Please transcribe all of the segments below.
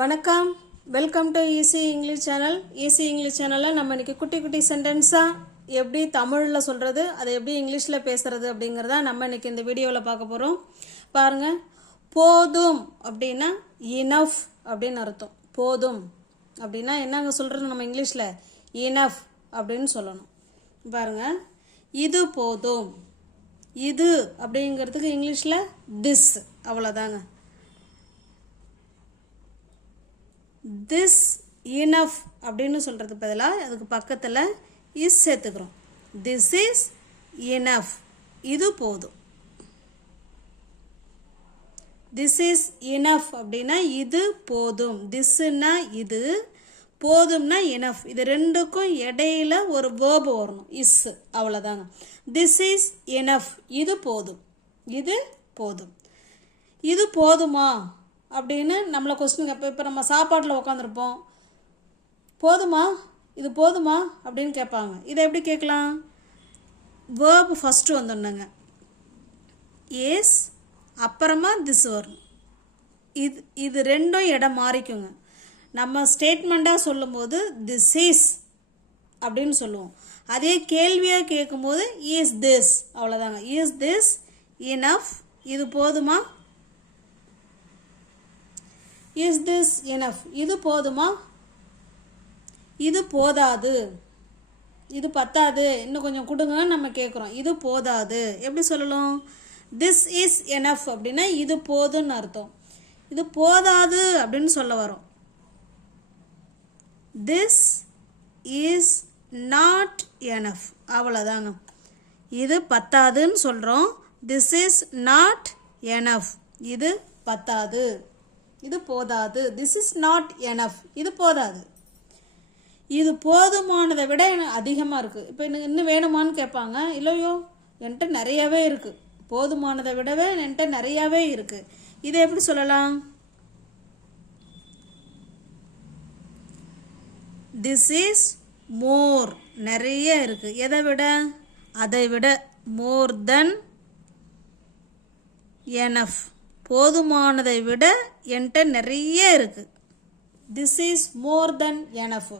வணக்கம், welcome to easy English channel. Easy English சேனலில் நம்ம இன்றைக்கி குட்டி குட்டி சென்டென்ஸாக எப்படி தமிழில் சொல்கிறது, அதை எப்படி இங்கிலீஷில் பேசுகிறது அப்படிங்கிறத நம்ம இன்றைக்கி இந்த வீடியோவில் பார்க்க போகிறோம். பாருங்கள், போதும் அப்படின்னா இனஃப் அப்படின்னு அர்த்தம். போதும் அப்படின்னா என்னங்க சொல்கிறது நம்ம இங்கிலீஷில்? இனஃப் அப்படின்னு சொல்லணும். பாருங்கள், இது போதும். இது அப்படிங்கிறதுக்கு இங்கிலீஷில் திஸ், அவ்வளோதாங்க. திஸ் இனஃப் அப்படின்னு சொல்கிறதுக்கு பதிலாக அதுக்கு பக்கத்தில் இஸ் சேர்த்துக்கிறோம். திஸ் இஸ் இனஃப், இது போதும். திஸ் இஸ் இனஃப் அப்படின்னா இது போதும். திஸ்னா இது, போதும்னா இனஃப். இது ரெண்டுக்கும் இடையில ஒரு வேர்பு வரணும், இஸ், அவ்வளோதாங்க. திஸ் இஸ் இனஃப், இது போதும். இது போதும். இது போதுமா அப்படின்னு நம்மளை கொஸ்டின் கேட்போம். இப்போ நம்ம சாப்பாட்டில் உட்காந்துருப்போம், போதுமா, இது போதுமா அப்படின்னு கேட்பாங்க. இதை எப்படி கேட்கலாம்? வேர்பு ஃபஸ்ட்டு வந்துடணுங்க, எஸ், அப்புறமா திஸ் வரணும். இது ரெண்டும் இடம் மாறிக்குங்க. நம்ம ஸ்டேட்மெண்ட்டாக சொல்லும்போது திஸ் இஸ் அப்படின்னு சொல்லுவோம். அதே கேள்வியாக கேட்கும்போது இஸ் திஸ், அவ்வளோதாங்க. இஸ் திஸ் இனஃப், இது போதுமா? இஸ் திஸ் இனஃப், இது போதுமா? இது போதாது, இது பத்தாது, இன்னும் கொஞ்சம் கொடுங்கன்னு நம்ம கேட்குறோம். இது போதாது எப்படி சொல்லலாம்? திஸ் இஸ் எனஃப் அப்படின்னா இது போதுன்னு அர்த்தம். இது போதாது அப்படின்னு சொல்ல வரோம். திஸ் இஸ் நாட் எனஃப், அவ்வளோதாங்க. இது பத்தாதுன்னு சொல்கிறோம். திஸ் இஸ் நாட் எனஃப், இது பத்தாது, இது போதாது. திஸ் இஸ் நாட் எனஃப், இது போதாது. இது போதுமானதை விட எனக்கு அதிகமாக இருக்குது. இப்போ எனக்கு இன்னும் வேணுமான்னு கேட்பாங்க. இல்லையோ, என்கிட்ட நிறையாவே இருக்குது. போதுமானதை விடவே என்கிட்ட நிறையாவே இருக்குது. இதை எப்படி சொல்லலாம்? திஸ் இஸ் மோர், நிறைய இருக்குது. எதை விட? அதை விட. மோர் தென் எனஃப், போதுமானதை விட என்கிட்ட நிறைய இருக்குது. This is more then enough,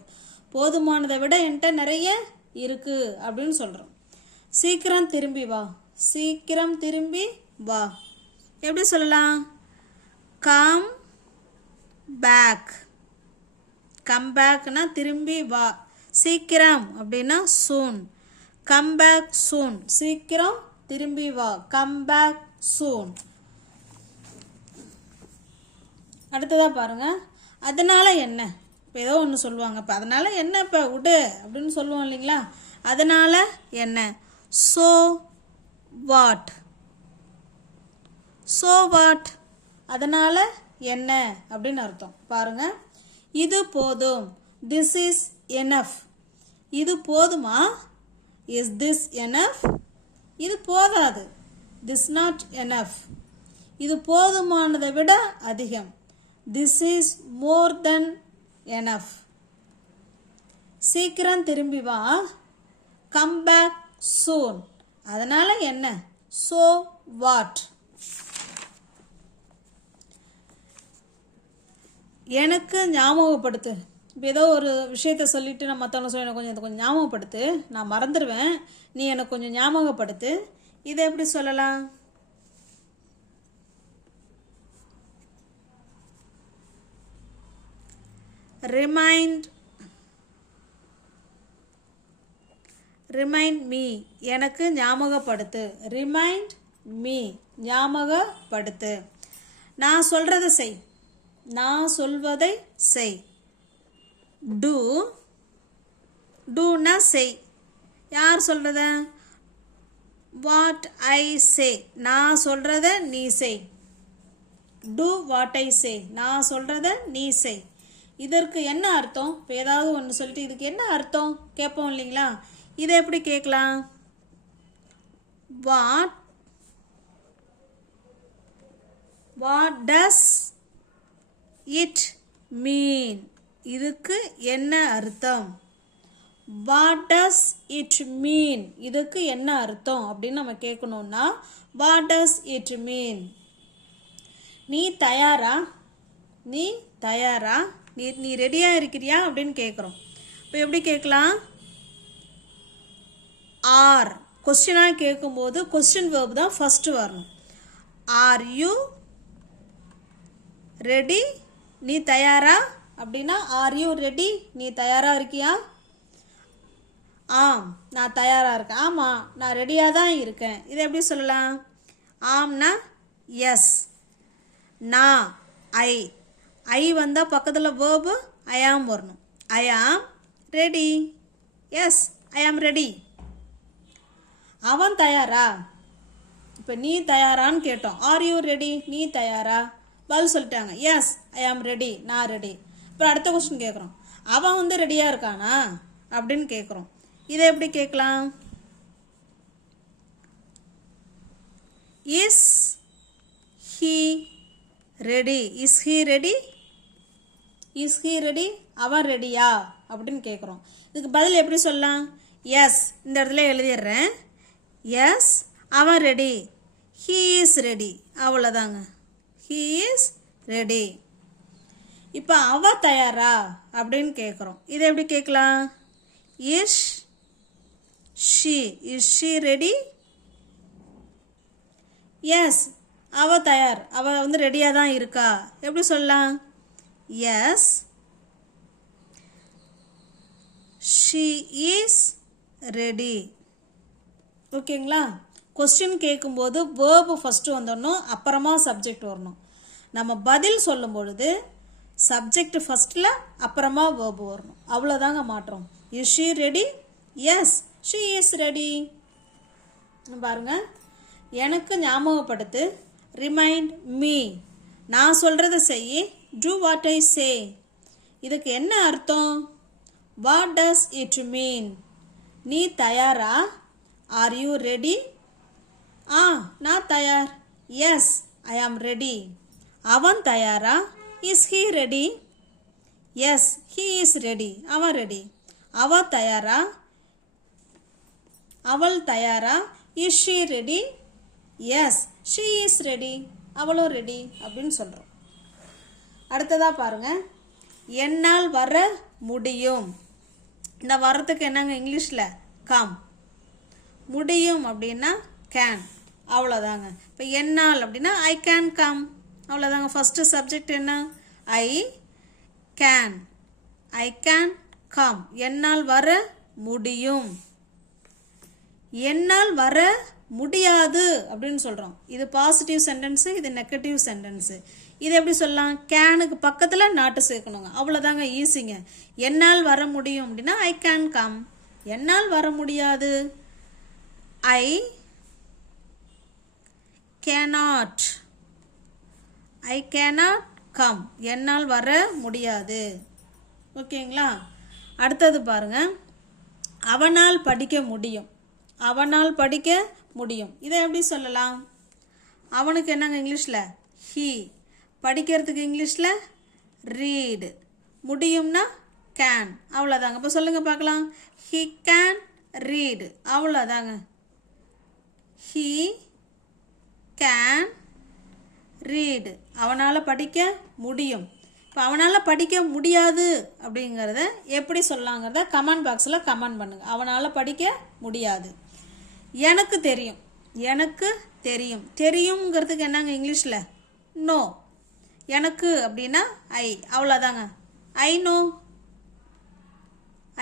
போதுமானதை விட என்கிட்ட நிறைய இருக்குது அப்படின்னு சொல்கிறோம். சீக்கிரம் திரும்பி வா, சீக்கிரம் திரும்பி வா எப்படி சொல்லலாம்? Come back. கம் பேக்னா திரும்பி வா. சீக்கிரம் அப்படின்னா சூன். கம் பேக் சூன், சீக்கிரம் திரும்பி வா. Come back soon. அடுத்ததாக பாருங்கள், அதனால் என்ன? இப்போ ஏதோ ஒன்று சொல்லுவாங்க. இப்போ அதனால் என்ன, இப்போ விடு அப்படின்னு சொல்லுவோம் இல்லைங்களா? அதனால் என்ன? So what. ஸோ வாட், அதனால் என்ன அப்படின்னு அர்த்தம். பாருங்கள், இது போதும். திஸ் இஸ் எனஃப், இது போதுமா? இஸ் திஸ் எனஃப், இது போதாது. திஸ் நாட் எனஃப், இது போதுமானதை விட அதிகம். This is more then enough. சீக்கிரம் திரும்பி வா. கம் பேக் சூன், அதனால் என்ன? So what. எனக்கு ஞாபகப்படுத்து. இப்போ ஏதோ ஒரு விஷயத்த சொல்லிவிட்டு நான் மற்றவங்க சொல்லி எனக்கு கொஞ்சம் ஞாபகப்படுத்து, நான் மறந்துடுவேன், நீ எனக்கு கொஞ்சம் ஞாபகப்படுத்து. இதை எப்படி சொல்லலாம்? ரிமைண்ட் மீ, எனக்கு ஞாபகப்படுத்து. ரிமைண்ட் மீ, ஞாபகப்படுத்து. நான் சொல்கிறத செய், நான் சொல்வதை செய். டூனா செய். யார் சொல்கிறத? வாட் ஐ சே, நான் சொல்கிறத நீ செய். டூ வாட் ஐ சே, நான் சொல்கிறத நீ செய். இதற்கு என்ன அர்த்தம்? இப்போ ஏதாவது ஒன்று சொல்லிட்டு இதுக்கு என்ன அர்த்தம் கேட்போம் இல்லைங்களா? இதை எப்படி கேட்கலாம்? வாட் டஸ் இட் மீன், இதுக்கு என்ன அர்த்தம்? வாட் டஸ் இட் மீன், இதுக்கு என்ன அர்த்தம் அப்படின்னு நம்ம கேட்கணும்னா வாட் டஸ் இட் மீன். நீ தயாரா? நீ தயாரா, நீ ரெடியாக இருக்கிறியா அப்படின்னு கேட்குறோம். இப்போ எப்படி கேட்கலாம்? ஆர் கொஸ்டினாக கேட்கும்போது கொஸ்டின் வேர்ப் தான் ஃபஸ்ட்டு வரணும். ஆர் யூ ரெடி, நீ தயாரா அப்படின்னா ஆர் யூ ரெடி, நீ தயாராக இருக்கியா? ஆம், நான் தயாராக இருக்கேன். ஆமாம், நான் ரெடியாக தான் இருக்கேன். இதை எப்படி சொல்லலாம்? ஆம்னா எஸ், நான் ஐ வந்தால் பக்கத்தில் வேர்பு ஐ ஆம் வரணும். ஐ am ready. S, I am ready. அவன் தயாரா? இப்போ நீ தயாரான்னு கேட்டோம். ஆர் யூ ரெடி, நீ தயாரா? பதில் சொல்லிட்டாங்க. எஸ், ஐ ஆம் ரெடி, நான் ரெடி. அப்புறம் அடுத்த கொஸ்டின் கேட்குறோம். அவன் வந்து ரெடியாக இருக்கானா அப்படின்னு கேட்குறோம். இதை எப்படி கேட்கலாம்? Is he ready, is he ready, is he ready, அவன் ரெடியா அப்படின்னு கேட்குறோம். இதுக்கு பதில் எப்படி சொல்லலாம்? எஸ், இந்த இடத்துல எழுதிடுறேன். எஸ், அவன் ரெடி. ஹீ இஸ் ரெடி, அவ்வளோதாங்க. He is ready. இப்போ அவ தயாரா அப்படின்னு கேட்குறோம். இதை எப்படி கேட்கலாம்? Is she ready? எஸ், அவ தயார், அவ வந்து ரெடியாக தான் இருக்கா. எப்படி சொல்லலாம்? Yes, she is ready. ஓகேங்களா? கொஸ்டின் கேட்கும்போது வேர்பு ஃபஸ்ட்டு வந்துடணும், அப்புறமா சப்ஜெக்ட் வரணும். நம்ம பதில் சொல்லும் பொழுது சப்ஜெக்ட் ஃபஸ்ட்டில் அப்புறமா வேர்பு வரணும். அவ்வளோதாங்க மாற்றம். Is she ready? Yes, she is ready. பாருங்க, எனக்கு ஞாபகப்படுத்து. ரிமைண்ட் மீ, நான் சொல்கிறத செய். Do what I say. இதுக்கு என்ன அர்த்தம்? What does it mean? நீ தயாரா? Are you ready? நான் தயார். Yes, I am ready. அவன் தயாரா? Is he ready? Yes, he is ready, அவன் ரெடி. அவ தயாரா? அவள் தயாரா? Is she ready? Yes, she is ready, அவளும் ரெடி அப்படின்னு சொல்கிறோம். அடுத்ததாக பாருங்க, என்னால் வர முடியும். இந்த வரத்துக்கு என்னங்க இங்கிலீஷில்? கம். முடியும் அப்படின்னா கேன், அவ்வளோதாங்க. இப்போ என்னால் அப்படின்னா ஐ கேன் கம், அவ்வளோதாங்க. ஃபஸ்ட்டு சப்ஜெக்ட் என்ன? I can come. என்னால் வர முடியும். என்னால் வர முடியாது அப்படின்னு சொல்கிறோம். இது பாசிட்டிவ் சென்டென்ஸு, இது நெகட்டிவ் சென்டென்ஸு. இது எப்படி சொல்லலாம்? கேனுக்கு பக்கத்தில் நாட்டு சேர்க்கணுங்க, அவ்வளோதாங்க, ஈஸிங்க. என்னால் வர முடியும் அப்படின்னா ஐ கேன் கம். என்னால் வர முடியாது ஐ cannot கம். என்னால் வர முடியாது. ஓகேங்களா? அடுத்தது பாருங்க, அவனால் படிக்க முடியும். அவனால் படிக்க முடியும். இதை எப்படி சொல்லலாம்? அவனுக்கு என்னங்க இங்கிலீஷில்? ஹீ. படிக்கிறதுக்கு இங்கிலீஷில் ரீடு. முடியும்னா கேன், அவ்வளோதாங்க. இப்போ சொல்லுங்கள் பார்க்கலாம். ஹீ கேன் ரீடு, அவ்வளோதாங்க. ஹீ கேன் ரீடு, அவனால் படிக்க முடியும். இப்போ அவனால் படிக்க முடியாது அப்படிங்கிறத எப்படி சொல்லலாங்கிறத கமெண்ட் பாக்ஸில் கமெண்ட் பண்ணுங்கள். அவனால் படிக்க முடியாது. எனக்கு தெரியும். எனக்கு தெரியும். தெரியுங்கிறதுக்கு என்னங்க இங்கிலீஷில்? நோ. எனக்கு அப்படின்னா ஐ, அவ்வளோதாங்க. I know.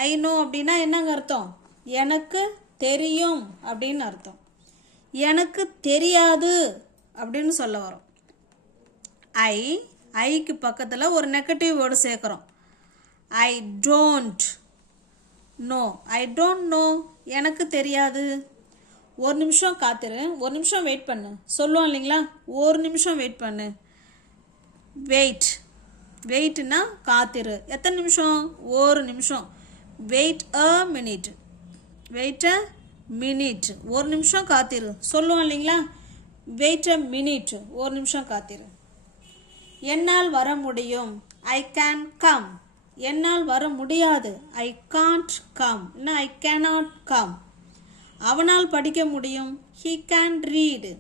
ஐ நோ அப்படின்னா என்னங்க அர்த்தம்? எனக்கு தெரியும் அப்படின்னு அர்த்தம். எனக்கு தெரியாது அப்படின்னு சொல்ல வரும். ஐக்கு பக்கத்தில் ஒரு நெகட்டிவ் வேர்டு சேர்க்குறோம். ஐ don't no. I don't no, எனக்கு தெரியாது. ஒரு நிமிஷம் காத்திரு, ஒரு நிமிஷம் வெயிட் பண்ணு சொல்லுவோம் இல்லைங்களா? ஒரு நிமிஷம் வெயிட் பண்ணு. வெயிட்னா காத்திரு. எத்தனை நிமிஷம்? ஒரு நிமிஷம். Wait a minute. ஒரு நிமிஷம் காத்திரு சொல்லுவோம் இல்லைங்களா? வெயிட் அ மினிட், ஒரு நிமிஷம் காத்திரு. என்னால் வர முடியும். I can come. என்னால் வர முடியாது. I can't come. இன்னும் ஐ கேனாட் கம். அவனால் படிக்க முடியும். He can read.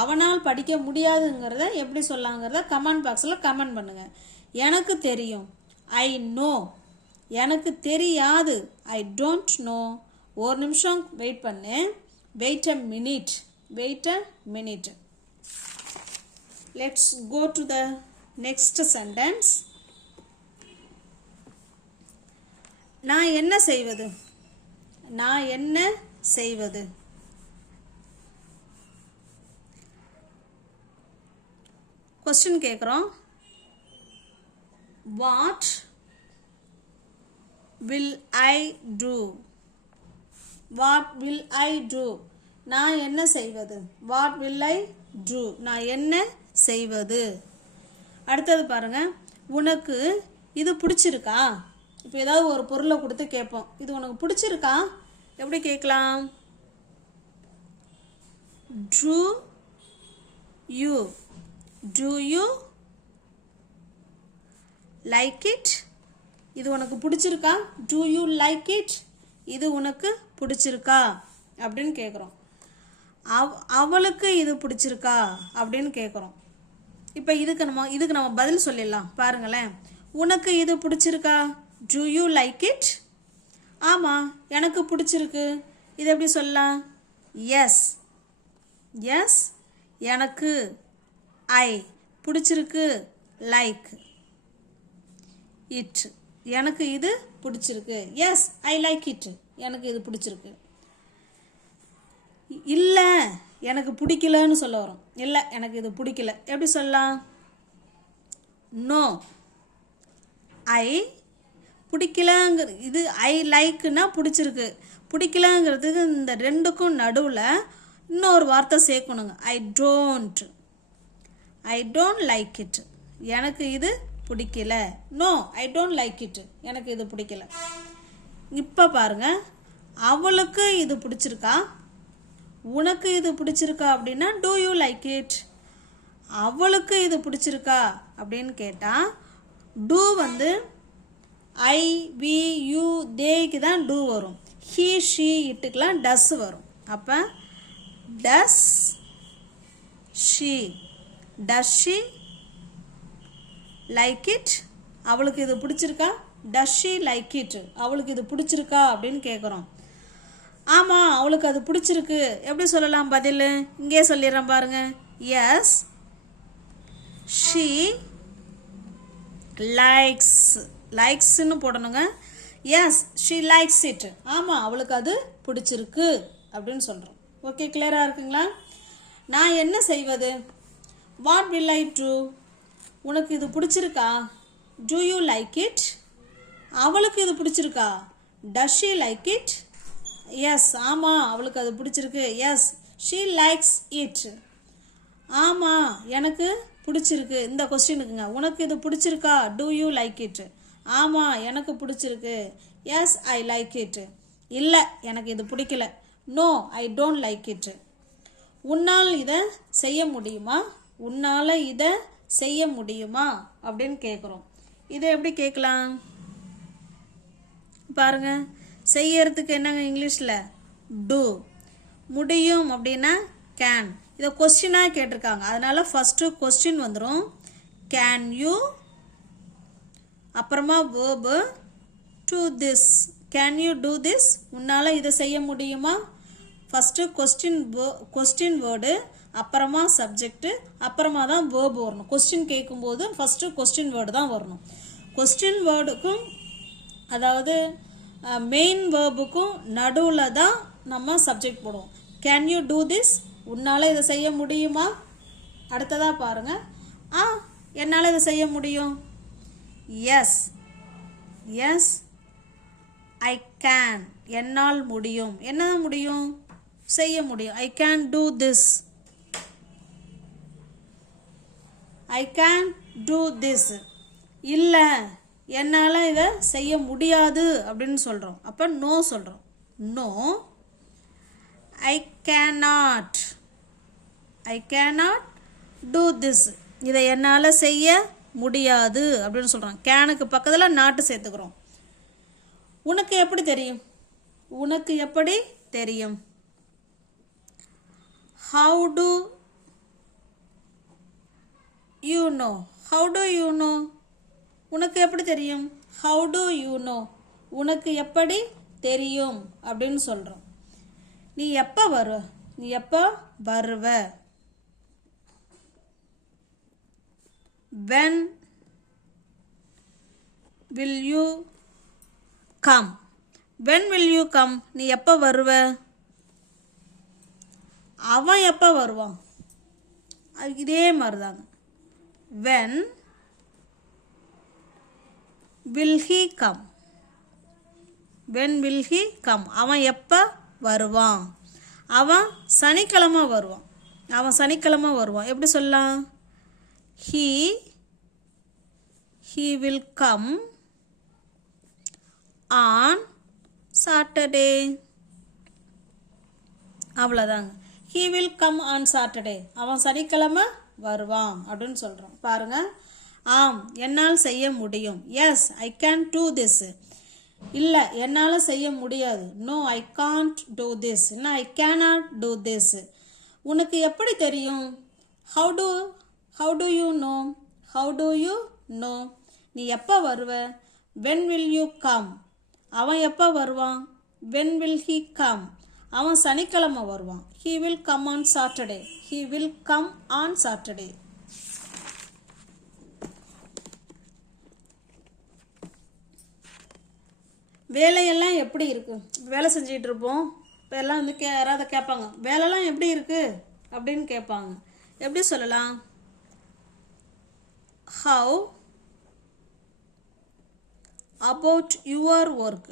அவனால் படிக்க முடியாதுங்கிறத எப்படி சொல்லாங்கிறத கமெண்ட் பாக்ஸில் கமெண்ட் பண்ணுங்கள். எனக்கு தெரியும். I know. எனக்கு தெரியாது. I don't know. ஒரு நிமிஷம் வெயிட் பண்ணு. Wait a minute. Wait a minute. Let's go to the next sentence. நான் என்ன செய்வது? நான் என்ன செய்வது? கொஸ்டின் கேட்குறோம். What will I do? What will I do? நான் என்ன செய்வது? What will I do? நான் என்ன செய்வது? அடுத்தது பாருங்க. உனக்கு இது பிடிச்சிருக்கா? இப்போ ஏதாவது ஒரு பொருளை கொடுத்து கேட்போம். இது உனக்கு பிடிச்சிருக்கா? எப்படி கேட்கலாம்? Do you like it? இது உனக்கு பிடிச்சிருக்கா? Do you like it? இது உனக்கு பிடிச்சிருக்கா அப்படின்னு கேட்குறோம். அவளுக்கு இது பிடிச்சிருக்கா அப்படின்னு கேட்குறோம். இப்போ இதுக்கு நம்ம பதில் சொல்லிடலாம். பாருங்களேன். உனக்கு இது பிடிச்சிருக்கா? Do you like it? ஆமாம், எனக்கு பிடிச்சிருக்கு. இது எப்படி சொல்லலாம்? எஸ். எஸ் எனக்கு. ஐ பிடிச்சிருக்கு. Like it. எனக்கு இது பிடிச்சிருக்கு. Yes I like it. எனக்கு இது பிடிச்சிருக்கு. இல்லை எனக்கு பிடிக்கலன்னு சொல்ல வரும். இல்லை எனக்கு இது பிடிக்கல. எப்படி சொல்லலாம்? நோ. ஐ பிடிக்கலங்கிறது இது ஐ லைக்குன்னா பிடிச்சிருக்கு. பிடிக்கலங்கிறதுக்கு இந்த ரெண்டுக்கும் நடுவில் இன்னொரு வார்த்தை சேர்க்கணுங்க. I don't like it. எனக்கு இது பிடிக்கல. No I don't like it. எனக்கு இது பிடிக்கல. இப்போ பாருங்க. அவளுக்கு இது பிடிச்சிருக்கா? உனக்கு இது பிடிச்சிருக்கா அப்படின்னா டூ யூ லைக் இட். அவளுக்கு இது பிடிச்சிருக்கா அப்படின்னு கேட்டால் டூ வந்து ஐ வி யூ தேக்கு தான் டூ வரும். ஹீ ஷீ இட்டுக்கெலாம் டஸ் வரும். அப்போ டஸ் ஷீ லைக் இட்? அவளுக்கு இது பிடிச்சிருக்கா? Does she like it? அவளுக்கு இது பிடிச்சிருக்கா அப்படின்னு கேட்குறோம். ஆமாம் அவளுக்கு அது பிடிச்சிருக்கு. எப்படி சொல்லலாம் பதில்? இங்கே சொல்லிடுறேன் பாருங்க. எஸ் ஷீ லைக்ஸ்ன்னு போடணுங்க. S she likes it. ஆமாம் அவளுக்கு அது பிடிச்சிருக்கு அப்படின்னு சொல்கிறோம். ஓகே, கிளியராக இருக்குங்களா? நான் என்ன செய்வது? What will I do? உனக்கு இது பிடிச்சிருக்கா? Do you like it? அவளுக்கு இது பிடிச்சிருக்கா? Does she like it? Yes ஆமாம் அவளுக்கு அது பிடிச்சிருக்கு. Yes she likes it. ஆமாம் எனக்கு பிடிச்சிருக்கு. இந்த கொஸ்டினுக்குங்க. உனக்கு இது பிடிச்சிருக்கா? Do you like it? ஆமாம் எனக்கு பிடிச்சிருக்கு. Yes I like it. இல்லை எனக்கு இது பிடிக்கல. No I don't like it. உன்னால் இதை செய்ய முடியுமா? உன்னால் இதை செய்ய முடியுமா அப்படின்னு கேட்குறோம். இதை எப்படி கேட்கலாம் பாருங்க. செய்யறதுக்கு என்னங்க இங்கிலீஷில்? டூ. முடியும் அப்படின்னா கேன். இதை கொஸ்டினாக கேட்டிருக்காங்க. அதனால் ஃபஸ்ட்டு கொஸ்டின் வந்துடும். கேன் யூ, அப்புறமா verb to this. Can you do this? உன்னால் இதை செய்ய முடியுமா? ஃபஸ்ட்டு கொஸ்டின் வேர்டு, அப்புறமா சப்ஜெக்டு, அப்புறமா தான் வேர்பு வரணும். கொஸ்டின் கேட்கும்போது ஃபஸ்ட்டு கொஸ்டின் வேர்டு தான் வரணும். கொஸ்டின் வேர்டுக்கும் அதாவது மெயின் வேர்புக்கும் நடுவில் தான் நம்ம சப்ஜெக்ட் போடுவோம். Can you do this? உன்னால் இதை செய்ய முடியுமா? அடுத்ததாக பாருங்கள். என்னால் இதை செய்ய முடியும். Yes yes I can. என்னால் முடியும். என்ன முடியும்? செய்ய முடியும். I can do this. I can do this. இல்லை என்னால் இதை செய்ய முடியாது அப்படின்னு சொல்கிறோம். அப்போ நோ சொல்கிறோம். No I cannot. I cannot do this. இதை என்னால் செய்ய முடியாது அப்படின்னு சொல்கிறோம். கேனுக்கு பக்கத்தில் நாட்டு சேர்த்துக்கிறோம். உனக்கு எப்படி தெரியும்? உனக்கு எப்படி தெரியும்? How do you know? How do you know? உனக்கு எப்படி தெரியும்? How do you know? உனக்கு எப்படி தெரியும் அப்படின்னு சொல்கிறோம். நீ எப்போ வருவ? நீ எப்போ வருவ? When will you come? When will you come? நீ எப்போ வருவ? அவன் எப்போ வருவான்? இதே மாதிரி தாங்க. When will he come? When will he come? அவன் எப்போ வருவான்? அவன் சனிக்கிழமை வருவான். அவன் சனிக்கிழமை வருவான். எப்படி சொல்லலாம்? He will come on Saturday. அவ்வளோதாங்க. He will come on Saturday. அவன் சனிக்கிழமை வருவான் அப்படின்னு சொல்கிறோம். பாருங்கள். ஆம், என்னால் செய்ய முடியும். Yes, I can do this. இல்லை, என்னால் செய்ய முடியாது. No, I can't do this. இல்லை, ஐ கேனாட் டூ திஸ். உனக்கு எப்படி தெரியும்? How do you know? How do you know? நீ எப்போ வருவ? When will you come? அவன் எப்போ வருவான்? When will he come? அவன் சனிக்கிழமை வருவான். He will come on Saturday. He will come on Saturday. வேலையெல்லாம் எப்படி இருக்கு? வேலை செஞ்சிட்டு இருப்போம். இப்போ எல்லாம் வந்து யாராவது கேட்பாங்க, வேலைலாம் எப்படி இருக்கு அப்படின்னு கேட்பாங்க. எப்படி சொல்லலாம்? How about your work?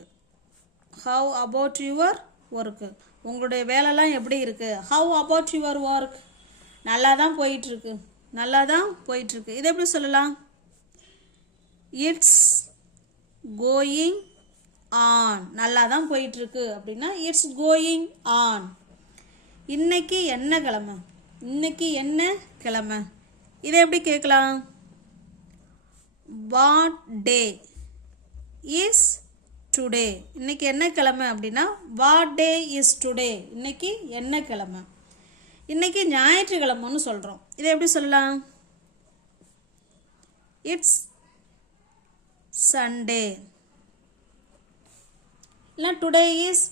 How about your work? உங்களுடைய வேலைலாம் எப்படி இருக்கு? How about your work? நல்லா தான் போயிட்டுருக்கு. நல்லா தான் போயிட்டுருக்கு. இது எப்படி சொல்லலாம்? It's going on. நல்லா தான் போயிட்டுருக்கு அப்படின்னா இட்ஸ் கோயிங் ஆன். இன்னைக்கு என்ன கிழமை? இன்னைக்கு என்ன கிழமை? இதை எப்படி கேட்கலாம்? What day is today? இன்னைக்கு என்ன கிழமை அப்படின்னா வாட் டே இஸ் டுடே? இன்னைக்கு என்ன கிழமை? இன்னைக்கு ஞாயிற்றுக்கிழமைன்னு சொல்கிறோம். இதை எப்படி சொல்லலாம்? It's Sunday. இல்லை, டுடே இஸ்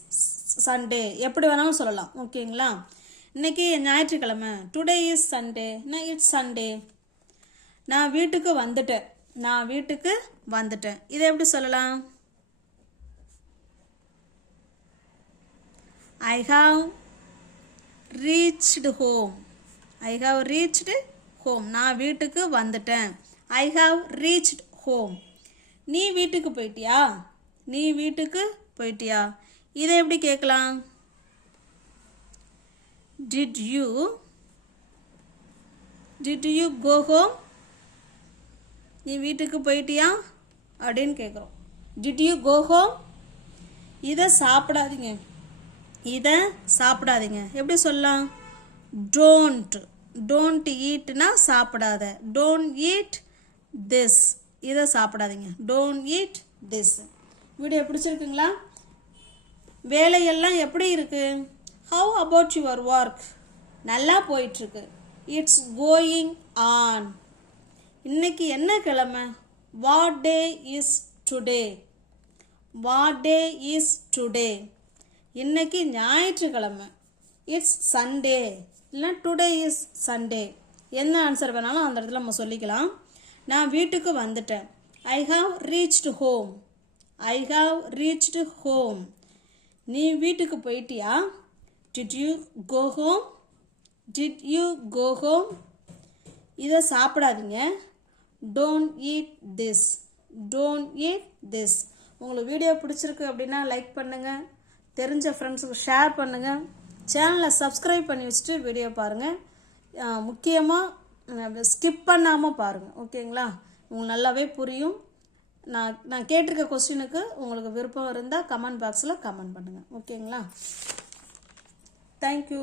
சண்டே. எப்படி வேணாலும் சொல்லலாம். ஓகேங்களா? இன்னைக்கு ஞாயிற்றுக்கிழமை. Today is Sunday. It's Sunday. நான் வீட்டுக்கு வந்துட்டேன். நான் வீட்டுக்கு வந்துட்டேன். இதை எப்படி சொல்லலாம்? I have reached home. I have reached home. நான் வீட்டுக்கு வந்துட்டேன். I have reached home. நீ வீட்டுக்கு போயிட்டியா? நீ வீட்டுக்கு போயிட்டியா? இதை எப்படி கேட்கலாம்? Did you go home? நீ வீட்டுக்கு போயிட்டியா அப்படின்னு கேட்குறோம். Did you go home? இதை சாப்பிடாதீங்க. இதை சாப்பிடாதீங்க. எப்படி சொல்லலாம்? Don't eatனா சாப்பிடாத. Don't eat this. இதை சாப்பிடாதீங்க. Don't eat this. வீடியோ பிடிச்சிருக்குங்களா? வேலையெல்லாம் எப்படி இருக்கு? How about your work? நல்லா போயிட்டுருக்கு. It's going on. இன்னைக்கு என்ன கிழமை? What day is today? What day is today? இன்னைக்கு ஞாயிற்றுக்கிழமை. It's Sunday. இல்லை, டுடே இஸ் சண்டே. என்ன ஆன்சர் வேணாலும் அந்த இடத்துல நம்ம சொல்லிக்கலாம். நான் வீட்டுக்கு வந்துட்டேன். I have reached home. I have reached home. நீ வீட்டுக்கு போயிட்டியா? Did you go home? Did you go home? இதை சாப்பிடாதீங்க. Don't eat this. Don't eat this. உங்களுக்கு வீடியோ பிடிச்சிருக்கு அப்படின்னா லைக் பண்ணுங்கள். தெரிஞ்ச ஃப்ரெண்ட்ஸுக்கு ஷேர் பண்ணுங்கள். சேனலை சப்ஸ்கிரைப் பண்ணி வச்சுட்டு வீடியோ பாருங்கள். முக்கியமாக ஸ்கிப் பண்ணாமல் பாருங்கள். ஓகேங்களா? உங்களுக்கு நல்லாவே புரியும். நான் கேட்டிருக்க கொஸ்டினுக்கு உங்களுக்கு விருப்பம் இருந்தால் கமெண்ட் பாக்ஸில் கமெண்ட் பண்ணுங்கள். ஓகேங்களா? தேங்க்யூ.